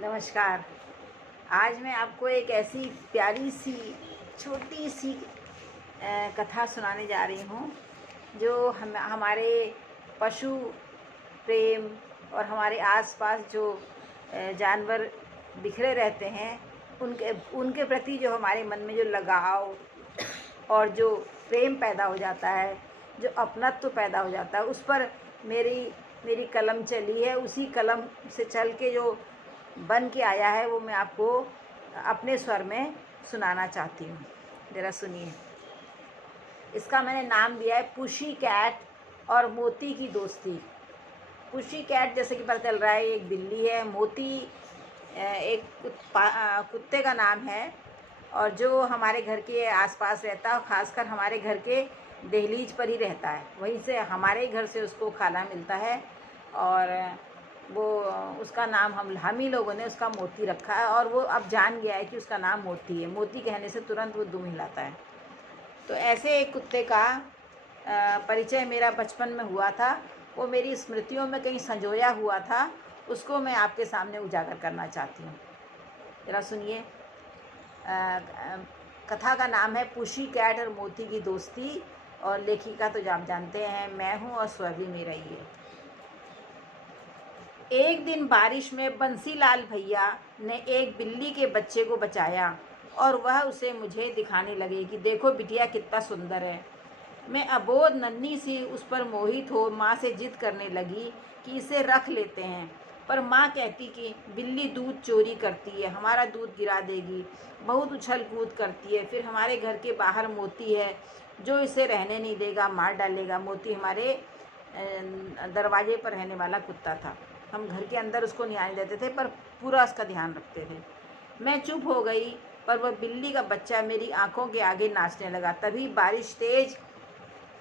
नमस्कार। आज मैं आपको एक ऐसी प्यारी सी छोटी सी कथा सुनाने जा रही हूँ जो हमारे पशु प्रेम और हमारे आसपास जो जानवर बिखरे रहते हैं उनके उनके प्रति जो हमारे मन में जो लगाव और जो प्रेम पैदा हो जाता है, जो अपनत्व पैदा हो जाता है, उस पर मेरी कलम चली है। उसी कलम से चल के जो बन के आया है वो मैं आपको अपने स्वर में सुनाना चाहती हूँ। ज़रा सुनिए। इसका मैंने नाम दिया है पुशी कैट और मोती की दोस्ती। पुशी कैट जैसे कि पता चल रहा है एक बिल्ली है, मोती एक कुत्ते का नाम है और जो हमारे घर के आसपास रहता है, ख़ासकर हमारे घर के दहलीज पर ही रहता है। वहीं से हमारे घर से उसको खाना मिलता है और वो उसका नाम हम ही लोगों ने उसका मोती रखा है और वो अब जान गया है कि उसका नाम मोती है। मोती कहने से तुरंत वो दुम हिलाता है। तो ऐसे एक कुत्ते का परिचय मेरा बचपन में हुआ था। वो मेरी स्मृतियों में कहीं संजोया हुआ था, उसको मैं आपके सामने उजागर करना चाहती हूँ। ज़रा सुनिए। कथा का नाम है पुशी कैट और मोती की दोस्ती और लेखिका तो आप जानते हैं मैं हूँ और स्वर भी मेरा ही है। एक दिन बारिश में बंसीलाल भैया ने एक बिल्ली के बच्चे को बचाया और वह उसे मुझे दिखाने लगे कि देखो बिटिया कितना सुंदर है। मैं अबोध नन्ही सी उस पर मोहित हो माँ से जिद करने लगी कि इसे रख लेते हैं, पर माँ कहती कि बिल्ली दूध चोरी करती है, हमारा दूध गिरा देगी, बहुत उछल कूद करती है। फिर हमारे घर के बाहर मोती है जो इसे रहने नहीं देगा, मार डालेगा। मोती हमारे दरवाजे पर रहने वाला कुत्ता था। हम घर के अंदर उसको नहीं आने देते थे पर पूरा उसका ध्यान रखते थे। मैं चुप हो गई पर वह बिल्ली का बच्चा मेरी आंखों के आगे नाचने लगा। तभी बारिश तेज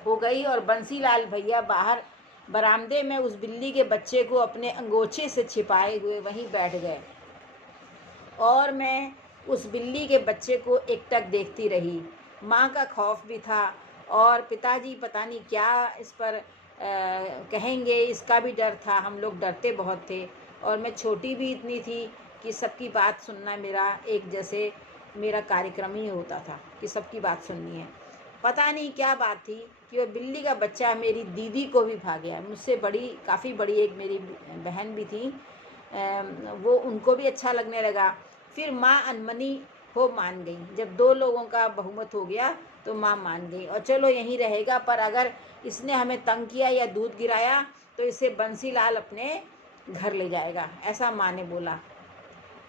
हो गई और बंसीलाल भैया बाहर बरामदे में उस बिल्ली के बच्चे को अपने अंगोछे से छिपाए हुए वहीं बैठ गए और मैं उस बिल्ली के बच्चे को एकटक देखती रही। माँ का खौफ भी था और पिताजी पता नहीं क्या इस पर कहेंगे, इसका भी डर था। हम लोग डरते बहुत थे और मैं छोटी भी इतनी थी कि सबकी बात सुनना मेरा एक जैसे मेरा कार्यक्रम ही होता था कि सबकी बात सुननी है। पता नहीं क्या बात थी कि वह बिल्ली का बच्चा मेरी दीदी को भी भा गया। मुझसे बड़ी, काफ़ी बड़ी एक मेरी बहन भी थी, वो उनको भी अच्छा लगने लगा। फिर माँ अनमनी हो मान गई। जब 2 लोगों का बहुमत हो गया तो माँ मान गई और चलो यहीं रहेगा, पर अगर इसने हमें तंग किया या दूध गिराया तो इसे बंसीलाल अपने घर ले जाएगा, ऐसा माँ ने बोला।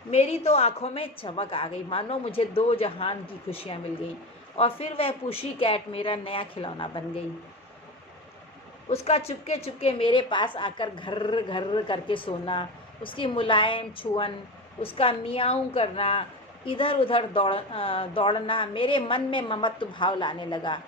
मेरी तो आंखों में चमक आ गई, मानो मुझे 2 जहान की खुशियाँ मिल गई और फिर वह पुशी कैट मेरा नया खिलौना बन गई। उसका चुपके चुपके मेरे पास आकर घर घर करके सोना, उसकी मुलायम छुअन, उसका मियाऊं करना, इधर उधर दौड़ना मेरे मन में ममत्व भाव लाने लगा।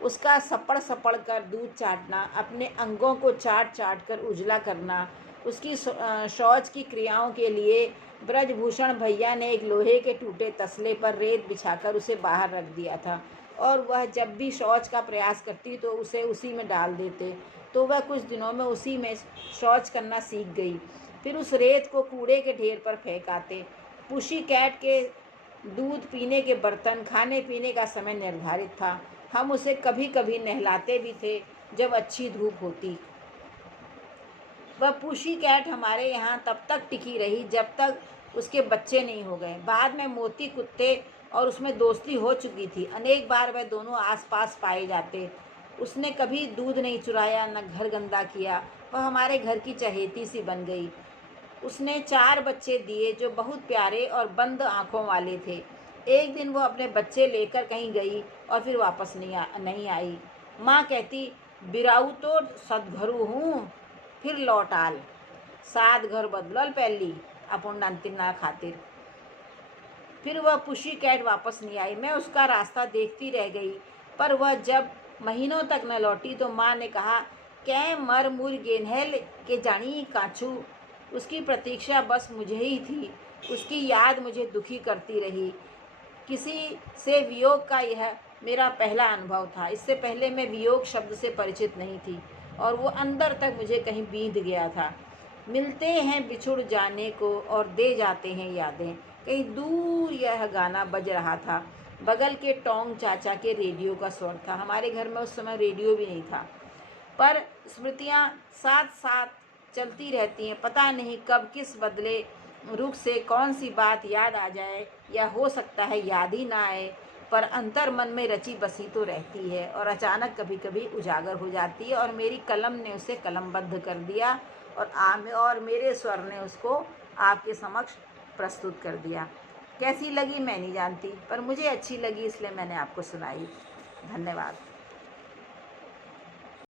उसका सपड़ सपड़ कर दूध चाटना, अपने अंगों को चाट चाट कर उजला करना, उसकी शौच की क्रियाओं के लिए ब्रजभूषण भैया ने एक लोहे के टूटे तसले पर रेत बिछाकर उसे बाहर रख दिया था और वह जब भी शौच का प्रयास करती तो उसे उसी में डाल देते, तो वह कुछ दिनों में उसी में शौच करना सीख गई। फिर उस रेत को कूड़े के ढेर पर फेंक आते। पुशी कैट के दूध पीने के बर्तन, खाने पीने का समय निर्धारित था। हम उसे कभी कभी नहलाते भी थे जब अच्छी धूप होती। वह पुशी कैट हमारे यहाँ तब तक टिकी रही जब तक उसके बच्चे नहीं हो गए। बाद में मोती कुत्ते और उसमें दोस्ती हो चुकी थी। अनेक बार वह दोनों आसपास पाए जाते। उसने कभी दूध नहीं चुराया, न घर गंदा किया। वह हमारे घर की चहेती सी बन गई। उसने 4 बच्चे दिए जो बहुत प्यारे और बंद आँखों वाले थे। एक दिन वो अपने बच्चे लेकर कहीं गई और फिर वापस नहीं आई। माँ कहती, बिराऊ तो सदघरू हूँ, फिर लौट आल, 7 घर बदलल पहली अपन अंतिना खातिर। फिर वह पुशी कैट वापस नहीं आई। मैं उसका रास्ता देखती रह गई, पर वह जब महीनों तक न लौटी तो माँ ने कहा, कै मर मुर गेन्हेल के जानी काछू। उसकी प्रतीक्षा बस मुझे ही थी। उसकी याद मुझे दुखी करती रही। किसी से वियोग का यह मेरा पहला अनुभव था। इससे पहले मैं वियोग शब्द से परिचित नहीं थी और वो अंदर तक मुझे कहीं बींध गया था। मिलते हैं बिछुड़ जाने को और दे जाते हैं यादें। कहीं दूर यह गाना बज रहा था। बगल के टोंग चाचा के रेडियो का स्वर था। हमारे घर में उस समय रेडियो भी नहीं था, पर स्मृतियाँ साथ साथ चलती रहती हैं। पता नहीं कब किस बदले रुख से कौन सी बात याद आ जाए, या हो सकता है याद ही ना आए, पर अंतर मन में रची बसी तो रहती है और अचानक कभी कभी उजागर हो जाती है। और मेरी कलम ने उसे कलमबद्ध कर दिया और मेरे स्वर ने उसको आपके समक्ष प्रस्तुत कर दिया। कैसी लगी मैं नहीं जानती, पर मुझे अच्छी लगी, इसलिए मैंने आपको सुनाई। धन्यवाद।